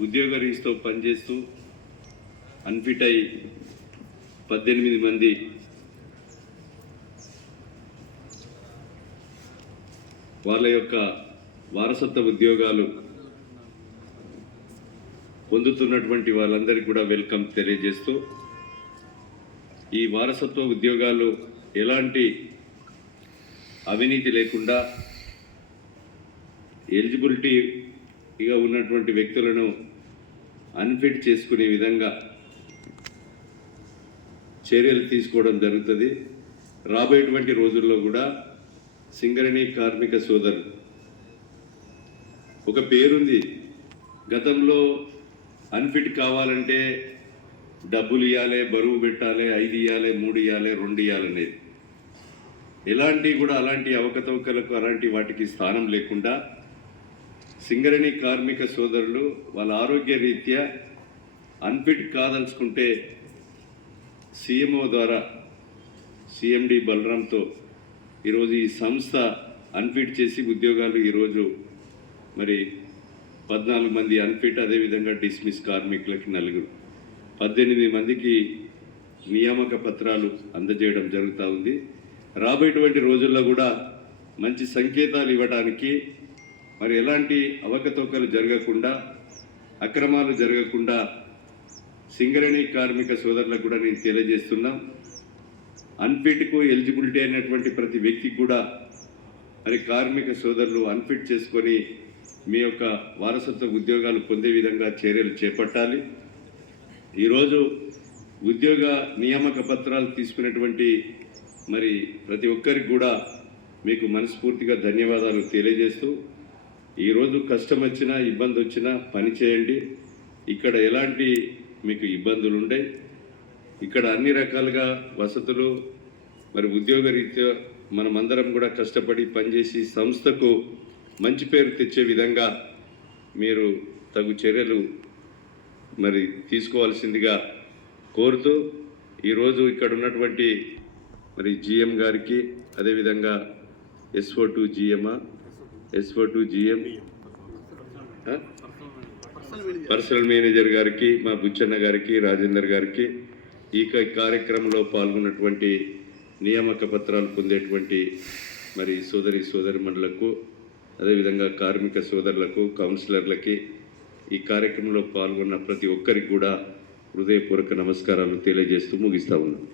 ఉద్యోగ రీతితో పనిచేస్తూ అన్ఫిట్ అయి పద్దెనిమిది మంది వాళ్ళ యొక్క వారసత్వ ఉద్యోగాలు పొందుతున్నటువంటి వాళ్ళందరికీ కూడా వెల్కమ్ తెలియజేస్తూ ఈ వారసత్వ ఉద్యోగాలు ఎలాంటి అవినీతి లేకుండా ఎలిజిబిలిటీ ఇక ఉన్నటువంటి వ్యక్తులను అన్ఫిట్ చేసుకునే విధంగా చర్యలు తీసుకోవడం జరుగుతుంది. రాబోయేటువంటి రోజుల్లో కూడా సింగరణి కార్మిక సోదరులు ఒక పేరుంది. గతంలో అన్ఫిట్ కావాలంటే డబ్బులు ఇవ్వాలి బరువు పెట్టాలి ఐదు ఇవ్వాలి మూడు ఇవ్వాలి రెండు ఇవ్వాలనేది ఎలాంటి కూడా అలాంటి అవకతవకలకు అలాంటి వాటికి స్థానం లేకుండా సింగరేణి కార్మిక సోదరులు వాళ్ళ ఆరోగ్య రీత్యా అన్ఫిట్ కాదలుచుకుంటే సీఎంఓ ద్వారా సిఎండి బలరాంతో ఈరోజు ఈ సంస్థ అన్ఫిట్ చేసి ఉద్యోగాలు ఈరోజు మరి పద్నాలుగు మంది అన్ఫిట్ అదేవిధంగా డిస్మిస్ కార్మికులకి నలుగురు. పద్దెనిమిది మందికి నియామక పత్రాలు అందజేయడం జరుగుతూ ఉంది. రాబోయేటువంటి రోజుల్లో కూడా మంచి సంకేతాలు ఇవ్వడానికి మరి ఎలాంటి అవకతవకలు జరగకుండా అక్రమాలు జరగకుండా సింగరేణి కార్మిక సోదరులకు కూడా నేను తెలియజేస్తున్నా. అన్ఫిట్కు ఎలిజిబిలిటీ అయినటువంటి ప్రతి వ్యక్తికి కూడా మరి కార్మిక సోదరులు అన్ఫిట్ చేసుకొని మీ యొక్క వారసత్వ ఉద్యోగాలు పొందే విధంగా చర్యలు చేపట్టాలి. ఈరోజు ఉద్యోగ నియామక పత్రాలు తీసుకున్నటువంటి మరి ప్రతి ఒక్కరికి కూడా మీకు మనస్ఫూర్తిగా ధన్యవాదాలు తెలియజేస్తూ ఈరోజు కష్టం వచ్చినా ఇబ్బంది వచ్చినా పని చేయండి. ఇక్కడ ఎలాంటి మీకు ఇబ్బందులు ఉండయి ఇక్కడ అన్ని రకాలుగా వసతులు మరి ఉద్యోగ రీత్యా మనమందరం కూడా కష్టపడి పనిచేసి సంస్థకు మంచి పేరు తెచ్చే విధంగా మీరు తగు చర్యలు మరి తీసుకోవాల్సిందిగా కోరుతూ ఈరోజు ఇక్కడ ఉన్నటువంటి మరి జిఎం గారికి అదేవిధంగా SO to జిఎంఆ SO to GM personal manager గారికి మా బుచ్చన్న గారికి రాజేందర్ గారికి ఈ కార్యక్రమంలో పాల్గొన్నటువంటి నియామక పత్రాలు పొందేటువంటి మరి సోదరి సోదరిమణులకు అదేవిధంగా కార్మిక సోదరులకు కౌన్సిలర్లకి ఈ కార్యక్రమంలో పాల్గొన్న ప్రతి ఒక్కరికి కూడా హృదయపూర్వక నమస్కారాలు తెలియజేస్తూ ముగిస్తా ఉన్నాను